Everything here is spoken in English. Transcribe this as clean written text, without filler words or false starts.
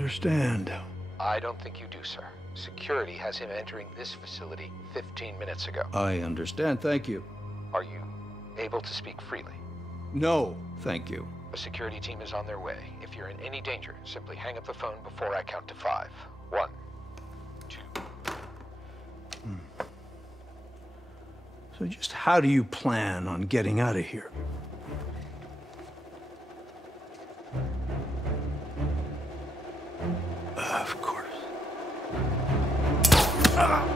understand. I don't think you do, sir. Security has him entering this facility 15 minutes ago. I understand, thank you. Are you able to speak freely? No, thank you. A security team is on their way. If you're in any danger, simply hang up the phone before I count to 5. 1, 2. So just how do you plan on getting out of here? Of course. Ah!